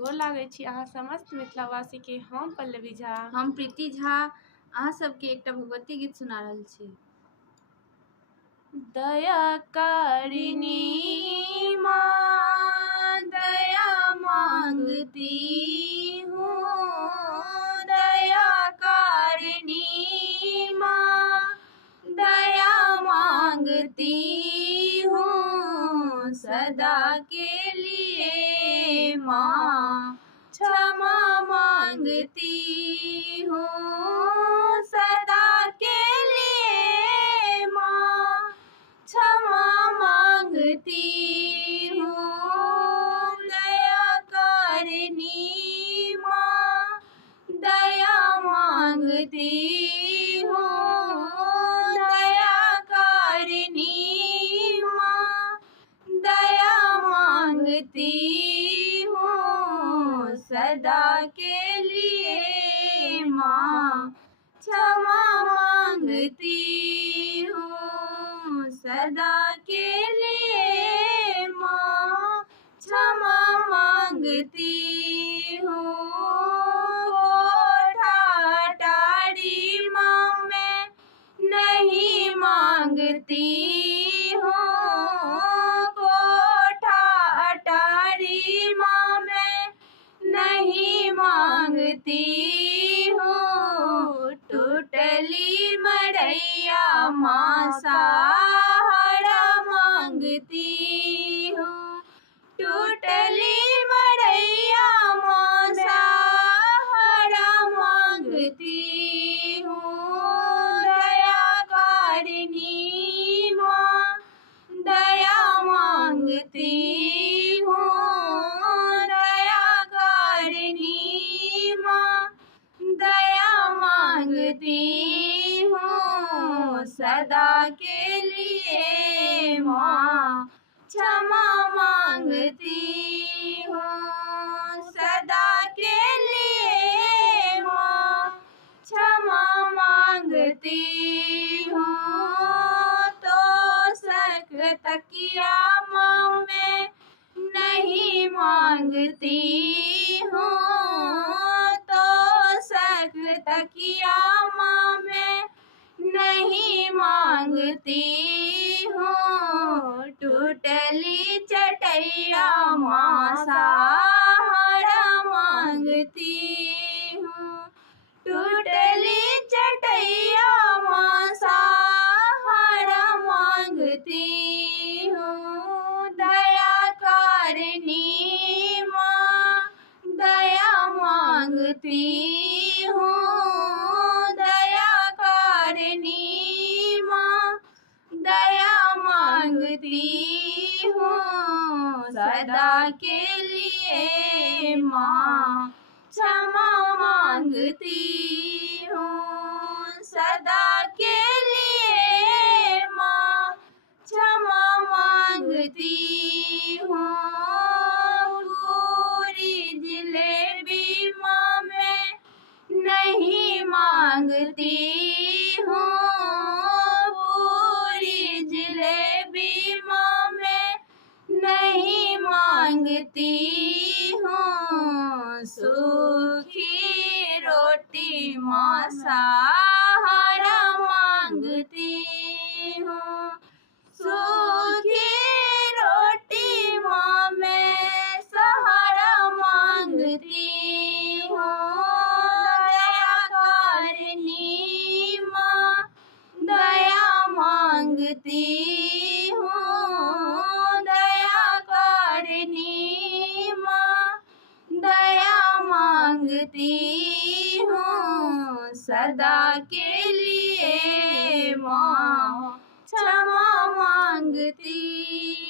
गोर लागै छी अहाँ समस्त मिथिलावासी के। हम पल्लवी झा, हम प्रीति झा अहाँ सबके एकटा भगवती गीत सुना रहल छी। दया कारिणी माँ दया मांगती हूँ, दया कारिणी माँ दया मांगती हूँ, सदा के लिए माँ क्षमा मांगती हूँ, सदा के लिए माँ क्षमा मांगती हूँ। दया कारिणी माँ दया मांगती हूँ, दया कारिणी माँ दया मांगती हूँ, सदा के लिए माँ क्षमा मांगती हूँ, सदा के लिए माँ क्षमा मांगती हूँ। कोठाटारी माँ मैं नहीं मांगती हूँ, कोठाटारी माँ मैं नहीं मांगती हूँ, टूटली मड़ैया माँ सहारा मांगती हूँ, टूटली मड़ैया माँ सहारा मांगती हूँ। दया कारिणी माँ दया मांगती हूँ, दया कारिणी माँ दया मांगती हूँ, सदा के लिए माँ क्षमा मांगती हूँ, सदा के लिए माँ क्षमा मांगती हूँ। तो सक तकिया माँ मैं नहीं मांगती हूँ, तो सक तकिया माँ मैं नहीं मांगती हूँ, टूटली चटैया माँ सहारा मांगती हूँ, टूटली चटैया माँ सहारा मांगती हूँ। दया कारिणी माँ दया मांगती हूँ, दया कारिणी माँ दया मांगती हूँ, सदा के लिए माँ क्षमा मांगती हूँ, सदा के लिए माँ क्षमा मांगती हूँ। पूरी जलेबी माँ मैं नहीं मांगती हूँ, पूरी जलेबी माँ मैं नहीं मांगती हूँ, सूखी रोटी माँ सहारा मांगती हूँ, सूखी रोटी माँ मैं सहारा मांगती हूँ। दया कारिणी माँ दया मांगती हूँ, दया कारिणी माँ दया मांगती हूँ, सदा के लिए माँ क्षमा मांगती